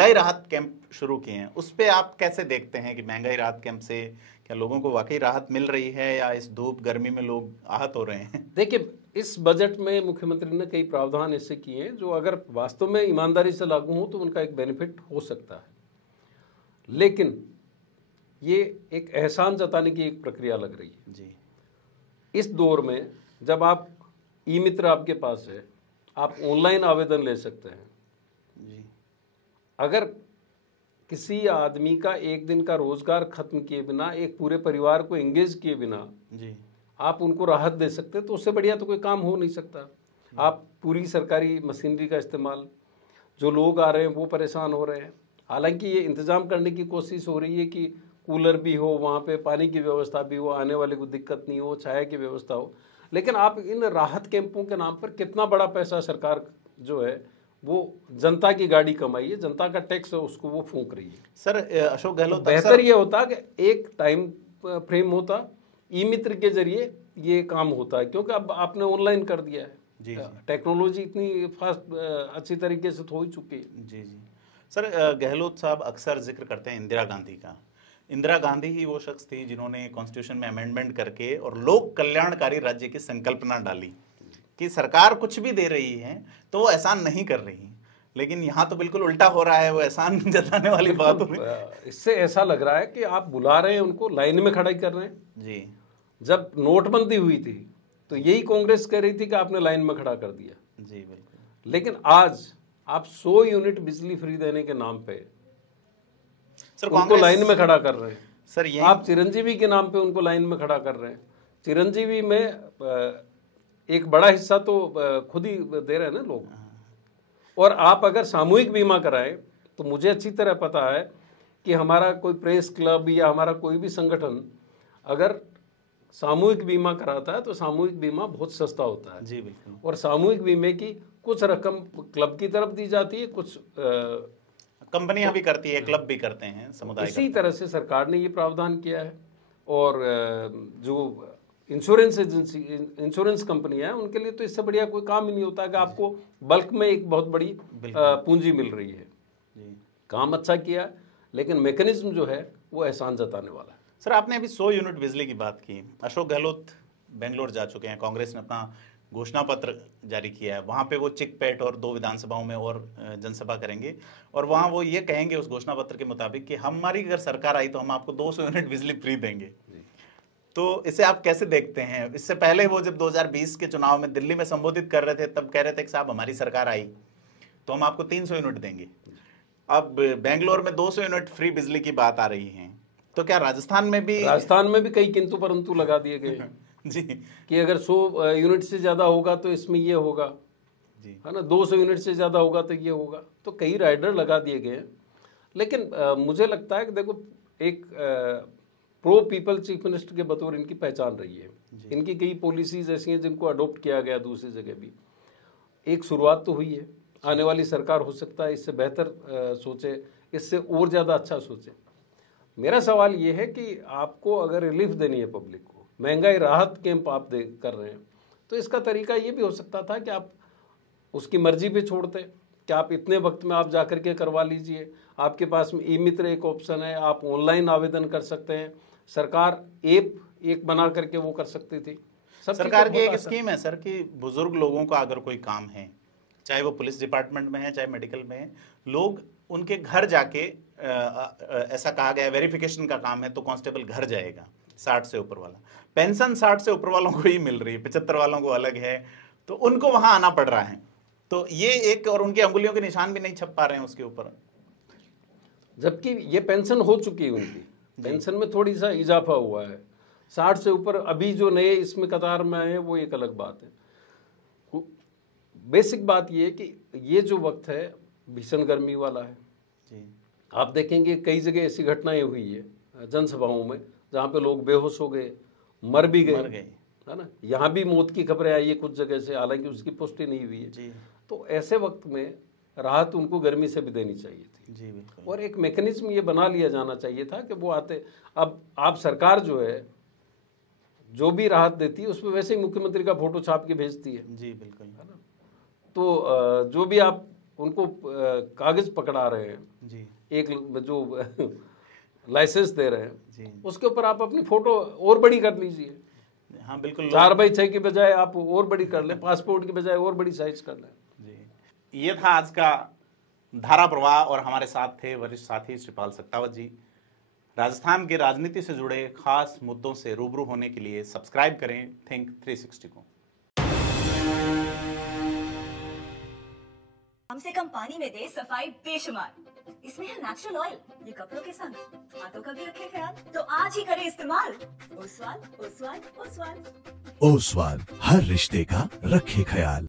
महंगाई राहत कैंप शुरू किए हैं, उस पे आप कैसे देखते हैं कि महंगाई राहत कैंप से क्या लोगों को वाकई राहत मिल रही है या इस धूप गर्मी में लोग आहत हो रहे हैं? देखिए, इस बजट में मुख्यमंत्री ने कई प्रावधान ऐसे किए हैं जो अगर वास्तव में ईमानदारी से लागू हो तो उनका एक बेनिफिट हो सकता है, लेकिन ये एक एहसान जताने की एक प्रक्रिया लग रही है जी। इस दौर में। जब आप ई मित्र आपके पास है, आप ऑनलाइन आवेदन ले सकते हैं जी। अगर किसी आदमी का एक दिन का रोजगार खत्म किए बिना, एक पूरे परिवार को एंगेज किए बिना जी। आप उनको राहत दे सकते हैं तो उससे बढ़िया तो कोई काम हो नहीं सकता। आप पूरी सरकारी मशीनरी का इस्तेमाल, जो लोग आ रहे हैं वो परेशान हो रहे हैं। हालांकि ये इंतजाम करने की कोशिश हो रही है कि कूलर भी हो, वहाँ पे पानी की व्यवस्था भी हो, आने वाले को दिक्कत नहीं हो, छाया की व्यवस्था हो। लेकिन आप इन राहत कैंपों के नाम पर कितना बड़ा पैसा सरकार जो है वो जनता की गाड़ी कमाई है, जनता का टैक्स है, उसको वो फूंक रही है। सर अशोक गहलोत, बेहतर ये होता कि एक टाइम फ्रेम होता, ई मित्र के जरिए ये काम होता है, क्योंकि अब आपने ऑनलाइन कर दिया है। जी। टेक्नोलॉजी इतनी फास्ट अच्छी तरीके से हो ही चुकी है। जी जी। सर गहलोत साहब अक्सर जिक्र करते हैं इंदिरा गांधी का। इंदिरा गांधी ही वो शख्स थी जिन्होंने कॉन्स्टिट्यूशन में अमेंडमेंट करके और लोक कल्याणकारी राज्य की संकल्पना डाली कि सरकार कुछ भी दे रही है तो वो एहसान नहीं कर रही, लेकिन यहाँ तो बिल्कुल उल्टा हो रहा है, वो एहसान जताने वाली बात हो रही। इससे ऐसा लग रहा है कि आप बुला रहे हैं उनको, लाइन में खड़ा कर रहे हैं। जी। जब नोटबंदी हुई थी तो यही कांग्रेस कह रही थी कि आपने लाइन में खड़ा कर दिया। जी बिल्कुल। लेकिन आज आप 100 यूनिट बिजली फ्री देने के नाम पे सर उनको लाइन में खड़ा कर रहे हैं। सर ये आप चिरंजीवी के नाम पे उनको लाइन में खड़ा कर रहे हैं। चिरंजीवी में एक बड़ा हिस्सा तो खुद ही दे रहे हैं ना लोग। और आप अगर सामूहिक बीमा कराएं तो मुझे अच्छी तरह पता है कि हमारा कोई प्रेस क्लब या हमारा कोई भी संगठन अगर सामूहिक बीमा कराता है तो सामूहिक बीमा बहुत सस्ता होता है। जी बिल्कुल। और सामूहिक बीमे की कुछ रकम क्लब की तरफ दी जाती है, कुछ कंपनियां भी करती है, क्लब भी करते हैं, समुदाय। इसी तरह से सरकार ने ये प्रावधान किया है। और जो इंश्योरेंस एजेंसी, इंश्योरेंस कंपनी है, उनके लिए तो इससे बढ़िया कोई काम ही नहीं होता कि आपको बल्क में एक बहुत बड़ी पूंजी मिल रही है। जी। काम अच्छा किया, लेकिन मैकेनिज्म जो है वो एहसान जताने वाला है। सर आपने अभी 100 यूनिट बिजली की बात की। अशोक गहलोत बेंगलोर जा चुके हैं, कांग्रेस ने अपना घोषणा पत्र जारी किया है, वहाँ पे वो चिकपेट और 2 विधानसभाओं में और जनसभा करेंगे और वहाँ वो ये कहेंगे उस घोषणा पत्र के मुताबिक कि हमारी अगर सरकार आई तो हम आपको 200 यूनिट बिजली फ्री देंगे। तो इसे आप कैसे देखते हैं? इससे पहले वो जब 2020 के चुनाव में दिल्ली में संबोधित कर रहे थे तब कह रहे थे कि साहब हमारी सरकार आई तो हम आपको 300 यूनिट देंगे। अब बेंगलोर में 200 यूनिट फ्री बिजली की बात आ रही है, तो क्या राजस्थान में भी कई किंतु परंतु लगा दिए गए जी कि अगर 100 यूनिट से ज्यादा होगा तो इसमें ये होगा जी, है ना, 200 यूनिट से ज्यादा होगा तो ये होगा, तो कई राइडर लगा दिए गए हैं। लेकिन मुझे लगता है कि देखो, एक प्रो पीपल चीफ मिनिस्टर के बतौर इनकी पहचान रही है। इनकी कई पॉलिसीज ऐसी हैं जिनको अडॉप्ट किया गया दूसरी जगह भी। एक शुरुआत तो हुई है, आने वाली सरकार हो सकता है इससे बेहतर सोचे, इससे और ज़्यादा अच्छा सोचे। मेरा सवाल ये है कि आपको अगर रिलीफ देनी है पब्लिक को, महंगाई राहत कैंप आप कर रहे हैं, तो इसका तरीका ये भी हो सकता था कि आप उसकी मर्जी पे छोड़ते कि आप इतने वक्त में आप जाकर के करवा लीजिए। आपके पास में ई मित्र एक ऑप्शन है, आप ऑनलाइन आवेदन कर सकते हैं। सरकार ऐप एक बना करके वो कर सकती थी। सरकार की एक स्कीम है सर कि बुजुर्ग लोगों का अगर कोई काम है, चाहे वो पुलिस डिपार्टमेंट में है चाहे मेडिकल में है, लोग उनके घर जाके ऐसा कहा गया वेरिफिकेशन का काम है तो कांस्टेबल घर जाएगा। 60 से ऊपर वाला पेंशन 60 से ऊपर वालों को ही मिल रही है, 75 वालों को अलग है, तो उनको वहां आना पड़ रहा है। तो ये एक, और उनकी अंगुलियों के निशान भी नहीं छप पा रहे हैं उसके ऊपर, जबकि ये पेंशन हो चुकी है। उनकी पेंशन में थोड़ी सा इजाफा हुआ है, 60 से ऊपर अभी जो नए इसमें कतार में आए हैं वो एक अलग बात है। बेसिक बात ये है कि ये जो वक्त है भीषण गर्मी वाला है जी। आप देखेंगे कई जगह ऐसी घटनाएं हुई है जनसभाओं में जहाँ पे लोग बेहोश हो गए, मर भी गए, है ना। यहाँ भी मौत की खबरें आई है कुछ जगह से, हालांकि उसकी पुष्टि नहीं हुई है जी। तो ऐसे वक्त में राहत उनको गर्मी से भी देनी चाहिए थी जी, बिल्कुल। और एक मैकेनिज्म ये बना लिया जाना चाहिए था कि वो आते। अब आप सरकार जो है जो भी राहत देती है उसमें वैसे ही मुख्यमंत्री का फोटो छाप के भेजती है जी, बिल्कुल, है ना। तो जो भी आप उनको कागज पकड़ा रहे हैं जी एक जो लाइसेंस दे रहे हैं जी। उसके ऊपर आप अपनी फोटो और बड़ी कर लीजिए। हाँ बिल्कुल। 4x6 की बजाय आप और बड़ी कर लें, पासपोर्ट की बजाय और बड़ी साइज कर लें। जी, ये था आज का धारा प्रवाह और हमारे साथ थे वरिष्ठ साथी श्रीपाल सत्तावत जी। राजस्थान के राजनीति से जुड़े खास मुद्दों से रूबरू होने के लिए सब्सक्राइब करें थिंक 360 को। कम से कम पानी में दे सफाई बेशुमार, इसमें है नेचुरल ऑयल, ये कपड़ों के संग हाथों का भी रखे ख्याल, तो आज ही करें इस्तेमाल। ओसवाल ओसवाल ओसवाल ओसवाल, हर रिश्ते का रखे ख्याल।